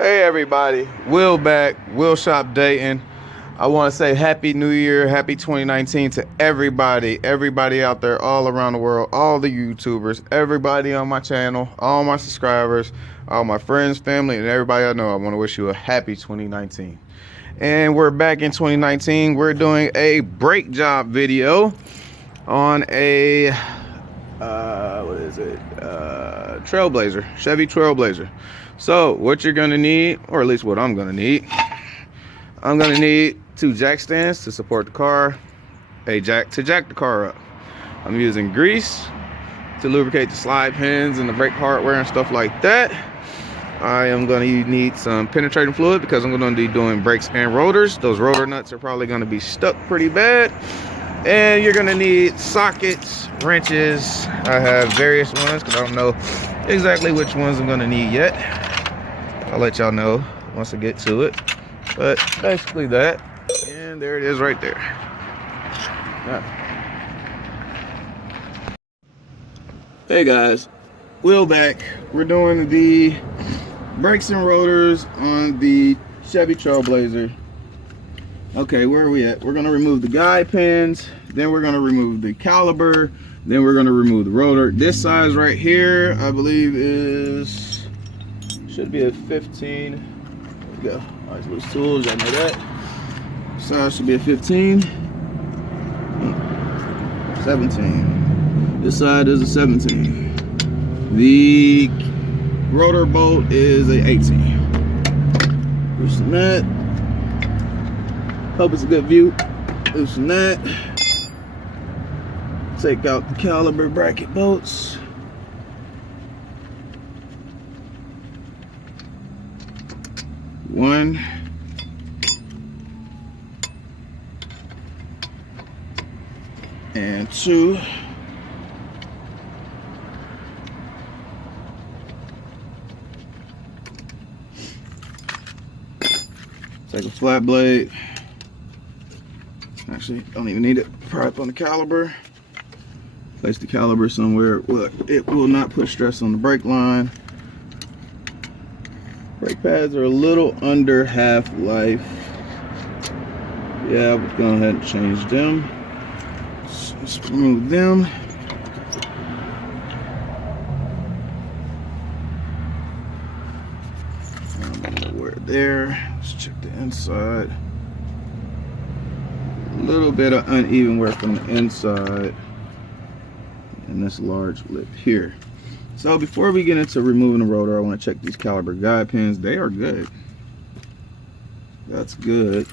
Hey everybody, Will back, Will Shop Dayton. I want to say Happy New Year, Happy 2019 to everybody out there all around the world, all the YouTubers, everybody on my channel, all my subscribers, all my friends, family, and everybody I know. I want to wish you a happy 2019. And we're back in 2019. We're doing a brake job video on a TrailBlazer, Chevy TrailBlazer. So what you're gonna need, or at least what I'm gonna need two jack stands to support the car, a jack to jack the car up. I'm using grease to lubricate the slide pins and the brake hardware and stuff like that. I am gonna need some penetrating fluid because I'm gonna be doing brakes and rotors. Those rotor nuts are probably gonna be stuck pretty bad. And you're gonna need sockets, wrenches. I have various ones because I don't know exactly which ones I'm gonna need yet. I'll let y'all know once I get to it. But basically that, and there it is right there. Hey guys, Will back. We're doing the brakes and rotors on the Chevy TrailBlazer. Okay, where are we at? We're gonna remove the guide pins, then we're gonna remove the caliper, then we're gonna remove the rotor. This size right here, I believe should be a 15. There we go. Always loose tools, y'all know that. Size should be a 15. 17. This side is a 17. The rotor bolt is a 18. Loosen that. Hope it's a good view. Loosen that. Take out the caliper bracket bolts. One. And two. Take a flat blade. Actually, don't even need it. Pry up on the caliper. Place the caliper somewhere. Look, it will not put stress on the brake line. Brake pads are a little under half life. Yeah, we'll go ahead and change them. Let's remove them. We're there. Let's check the inside. A little bit of uneven work on the inside and this large lip here. So before we get into removing the rotor, I want to check these caliper guide pins. They are good. That's good.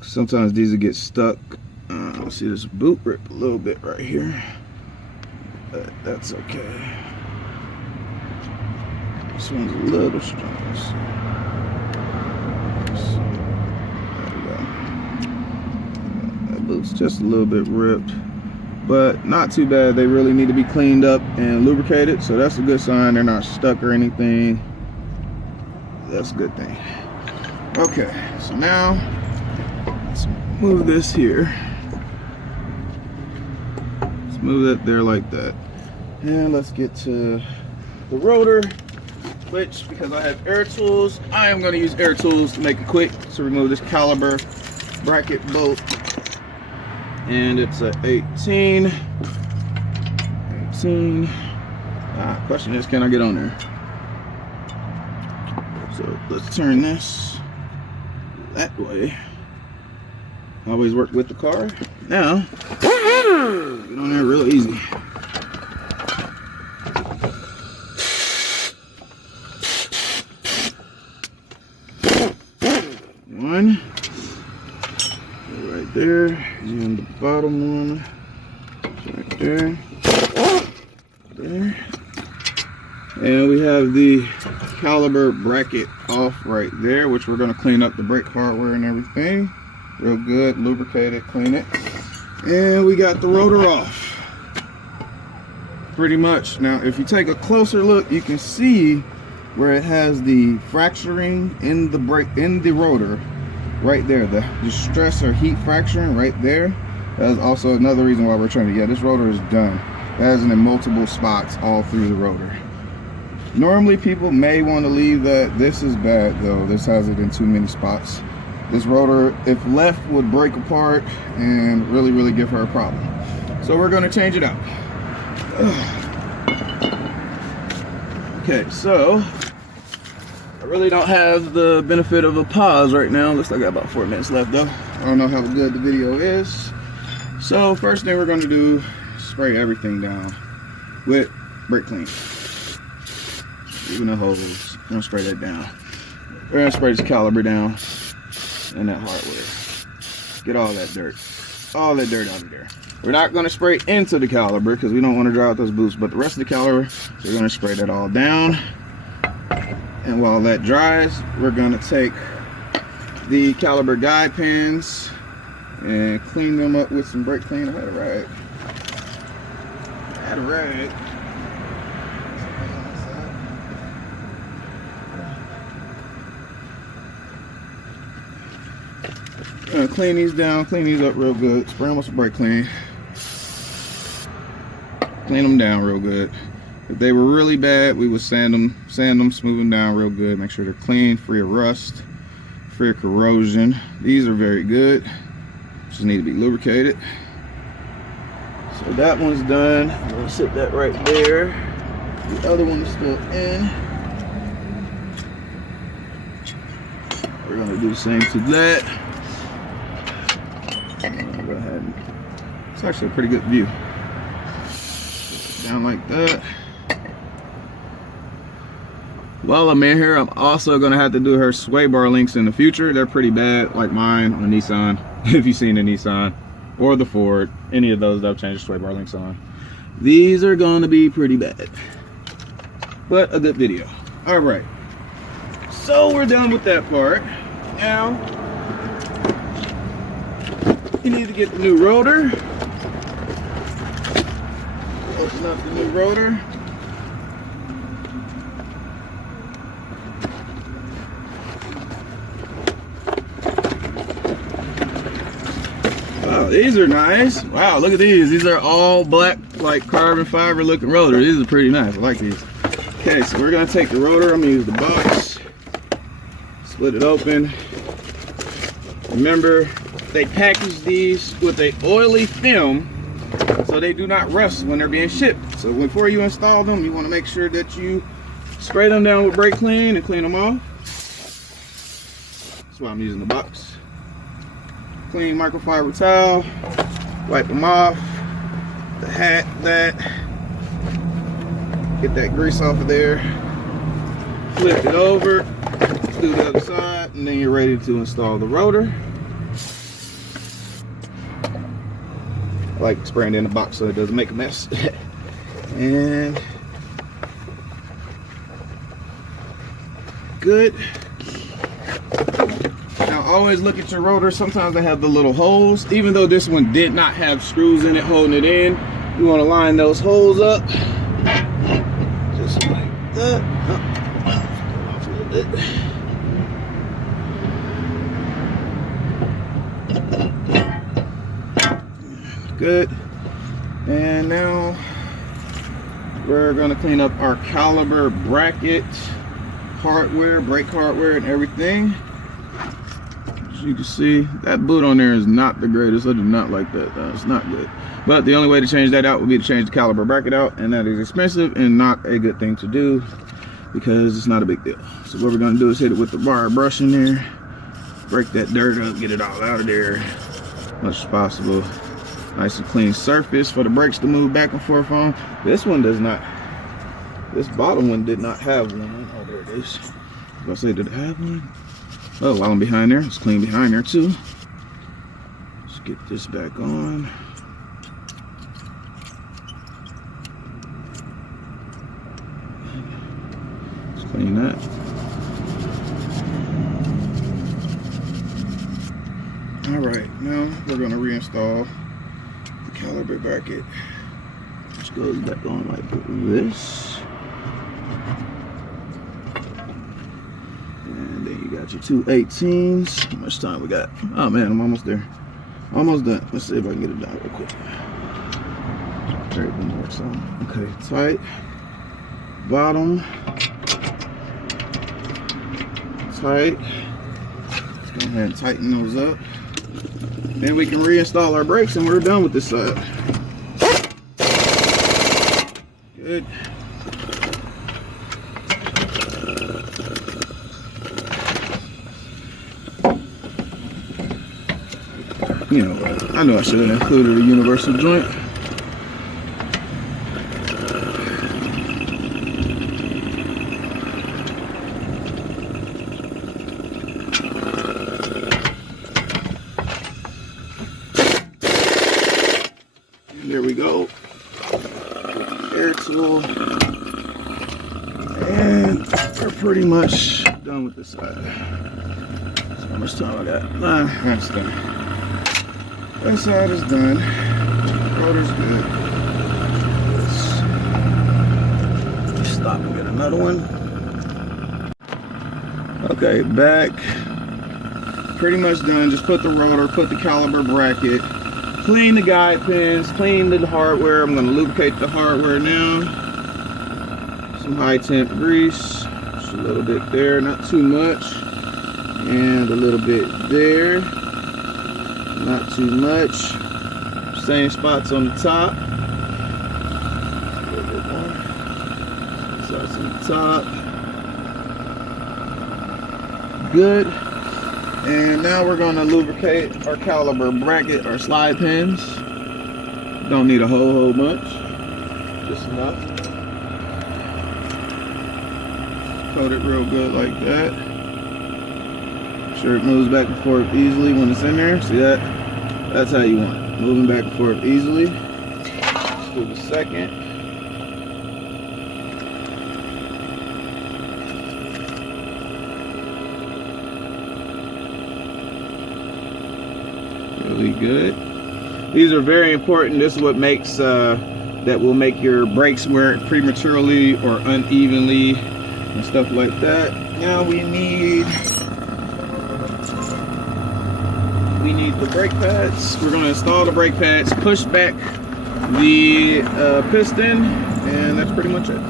Sometimes these will get stuck. See this boot rip a little bit right here, but that's okay. This one's a little strong. It's just a little bit ripped, but not too bad. They really need to be cleaned up and lubricated, so that's a good sign. They're not stuck or anything. That's a good thing. Okay, so now let's move this here. Let's move that there like that, and let's get to the rotor, which, because I have air tools, I am going to use air tools to make it quick to remove this caliper bracket bolt. And it's a 18. Question is, can I get on there? So let's turn this that way. Always work with the car. Now, get on there real easy. One. Right there, and the bottom one, right there, there, and we have the caliper bracket off right there, which we're going to clean up the brake hardware and everything, real good, lubricate it, clean it, and we got the rotor off, pretty much. Now, if you take a closer look, you can see where it has the fracturing in the rotor. Right there, the stress or heat fracturing right there. That is also another reason why we're trying to, this rotor is done. It has it in multiple spots all through the rotor. Normally people may want to leave that. This is bad though. This has it in too many spots. This rotor, if left, would break apart and really give her a problem. So we're going to change it out. Okay, so I really don't have the benefit of a pause right now. Looks like I got about 4 minutes left though. I don't know how good the video is. So first thing we're going to do, spray everything down with brake clean. Even the hose, we're going to spray that down. We're going to spray this caliper down and that hardware. Get all that dirt out of there. We're not going to spray into the caliper because we don't want to dry out those boots, but the rest of the caliper, we're going to spray that all down. And while that dries, we're going to take the caliper guide pins and clean them up with some brake clean. I had a rag. Clean these down, clean these up real good. Spray them with some brake clean. Clean them down real good. If they were really bad, we would sand them, smooth them down real good. Make sure they're clean, free of rust, free of corrosion. These are very good. Just need to be lubricated. So that one's done. I'm gonna sit that right there. The other one is still in. We're gonna do the same to that. Go ahead. It's actually a pretty good view. Down like that. While I'm in here, I'm also gonna have to do her sway bar links in the future. They're pretty bad, like mine on Nissan. If you've seen the Nissan or the Ford, any of those, they'll change the sway bar links on. These are gonna be pretty bad, but a good video. All right, so we're done with that part. Now you need to get the new rotor. Open up the new rotor. Wow, these are nice. Wow, look at these. These are all black, like carbon fiber looking rotors. These are pretty nice. I like these. Okay, so we're gonna take the rotor. I'm gonna use the box. Split it open. Remember, they package these with a oily film so they do not rust when they're being shipped. So before you install them, you want to make sure that you spray them down with brake clean and clean them off. That's why I'm using the box. Clean microfiber towel, wipe them off. The hat, get that grease off of there. Flip it over, do the other side, and then you're ready to install the rotor. I like spraying it in the box so it doesn't make a mess. And good. Now always look at your rotor. Sometimes they have the little holes. Even though this one did not have screws in it holding it in, you want to line those holes up. Just like that. Off a little bit. Good. And now we're going to clean up our caliper bracket hardware, brake hardware, and everything. As you can see, that boot on there is not the greatest. I do not like that. It's not good. But the only way to change that out would be to change the caliper bracket out, and that is expensive and not a good thing to do because it's not a big deal. So what we're going to do is hit it with the wire brush in there, break that dirt up, get it all out of there as much as possible. Nice and clean surface for the brakes to move back and forth on. This one does not. This bottom one did not have one. Oh, there it is. I was gonna say, did it have one? Oh, while I'm behind there, let's clean behind there too. Let's get this back on. Let's clean that. All right, now we're gonna reinstall caliper bracket, which goes back on like this, and then you got your two 18s. How much time we got? Oh man, I'm almost there. Almost done. Let's see if I can get it done real quick. Everything works on. Okay, tight. bottom tight. Let's go ahead and tighten those up. Then we can reinstall our brakes and we're done with this side. Good. You know what? I know I should have included a universal joint. There we go. Air tool. And we're pretty much done with this side. So how much time I got? That's done. That side is done. Rotor's good. Let's stop and get another one. Okay, back. Pretty much done. Just put the rotor, put the caliper bracket, clean the guide pins, clean the hardware. I'm going to lubricate the hardware now. Some high temp grease. Just a little bit there, not too much. And a little bit there. Not too much. Same spots on the top. A little bit more. Spots on the top. Good. And now we're going to lubricate our caliper bracket, our slide pins. Don't need a whole bunch. Just enough. Coat it real good like that. Sure it moves back and forth easily when it's in there. See that? That's how you want it. Moving back and forth easily. Let's do the second. Really good. These are very important. This is what makes that will make your brakes wear prematurely or unevenly and stuff like that. Now we need the brake pads. We're going to install the brake pads, push back the piston, and that's pretty much it.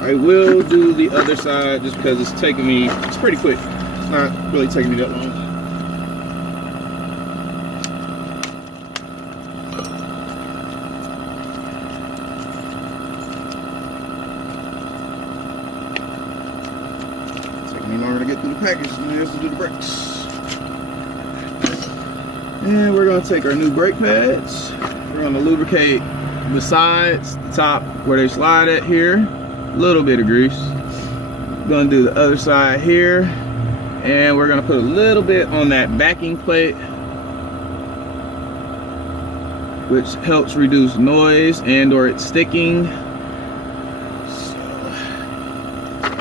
I will do the other side just because it's taking me, it's pretty quick. It's not really taking me that long. It's taking me longer to get through the package than it is to do the brakes. And we're going to take our new brake pads. We're going to lubricate the sides, the top where they slide at here. A little bit of grease. Going to do the other side here. And we're going to put a little bit on that backing plate, which helps reduce noise and or it sticking. So,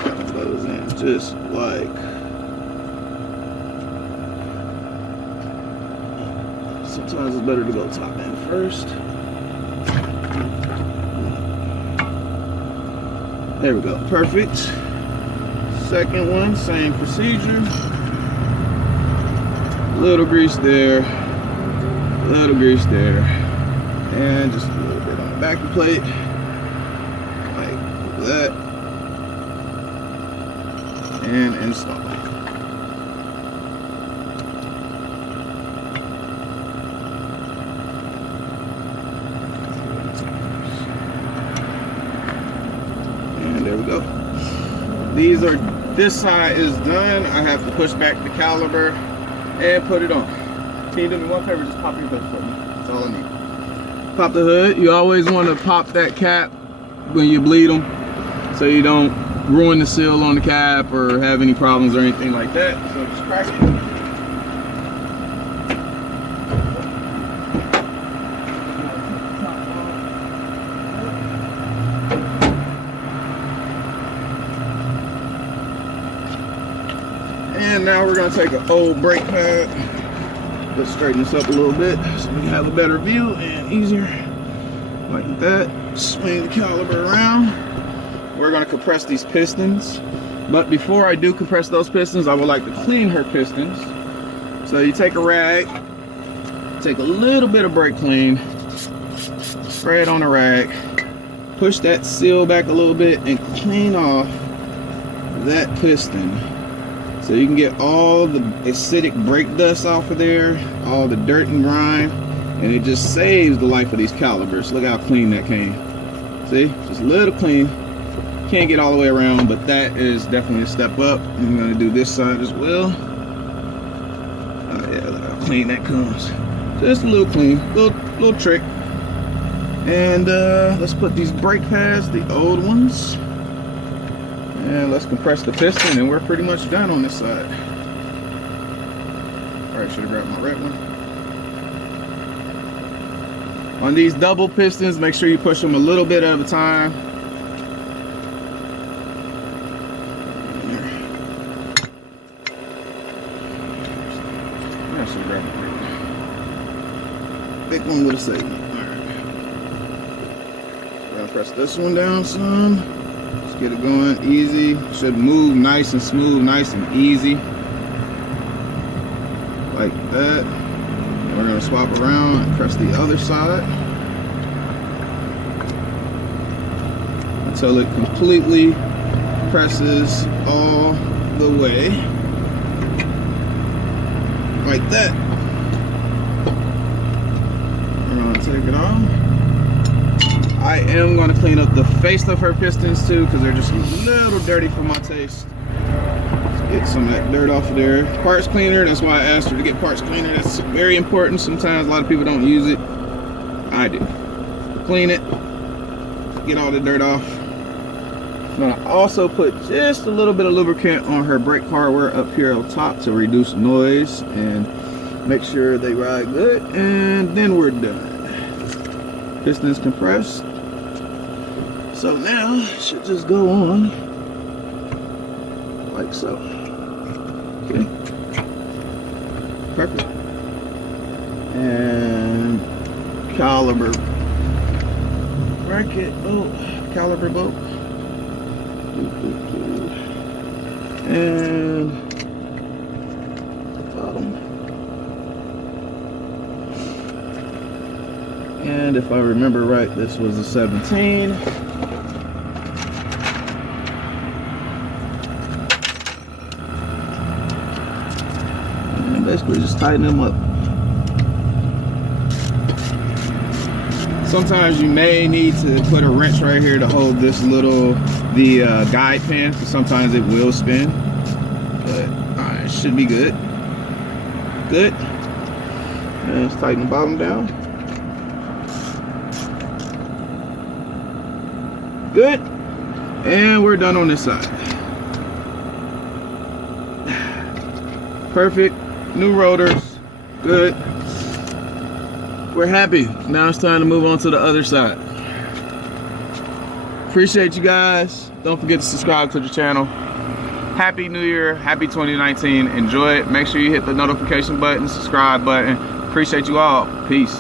that goes in just like sometimes it's better to go top end first. There we go, perfect. Second one, same procedure. Little grease there, little grease there, and just a little bit on the backing plate, like that, and install. There we go. This side is done. I have to push back the caliper and put it on. Can you do me one favor? Just pop your hood for me. That's all I need. Pop the hood. You always want to pop that cap when you bleed them so you don't ruin the seal on the cap or have any problems or anything like that. So just crack it. And now we're going to take an old brake pad. Let's straighten this up a little bit so we can have a better view and easier. Like that. Swing the caliper around. We're going to compress these pistons. But before I do compress those pistons, I would like to clean her pistons. So you take a rag, take a little bit of brake clean, spray it on the rag, push that seal back a little bit and clean off that piston so you can get all the acidic brake dust off of there, all the dirt and grime, and it just saves the life of these calipers. Look how clean that came. See, just a little clean. Can't get all the way around, but that is definitely a step up. I'm gonna do this side as well. Oh yeah, look how clean that comes. Just a little clean, little trick. And let's put these brake pads, the old ones, and let's compress the piston, and we're pretty much done on this side. Alright, should have grabbed my red one. On these double pistons, make sure you push them a little bit at a time. I should have grabbed my red one. Big one would have saved me. Press this one down some. Let's get it going easy. Should move nice and smooth, nice and easy. Like that. And we're going to swap around and press the other side until it completely presses all the way. Like that. We're going to take it off. I am going to clean up the face of her pistons too, because they're just a little dirty for my taste. Let's get some of that dirt off of there. Parts cleaner, that's why I asked her to get parts cleaner. That's very important. Sometimes a lot of people don't use it. I do. Clean it, get all the dirt off. I'm going to also put just a little bit of lubricant on her brake hardware up here on top to reduce noise and make sure they ride good, and then we're done. Pistons compressed. So now it should just go on like so. Okay. Perfect. And caliber bracket bolt, caliber bolt. And the bottom. And if I remember right, this was a 17. And basically just tighten them up. Sometimes you may need to put a wrench right here to hold this little, the guide pin, because sometimes it will spin. But it should be good. Good. And let's tighten the bottom down. Good. And we're done on this side. Perfect. New rotors. Good. We're happy. Now it's time to move on to the other side. Appreciate you guys. Don't forget to subscribe to the channel. Happy New Year. Happy 2019. Enjoy it. Make sure you hit the notification button, subscribe button. Appreciate you all. Peace.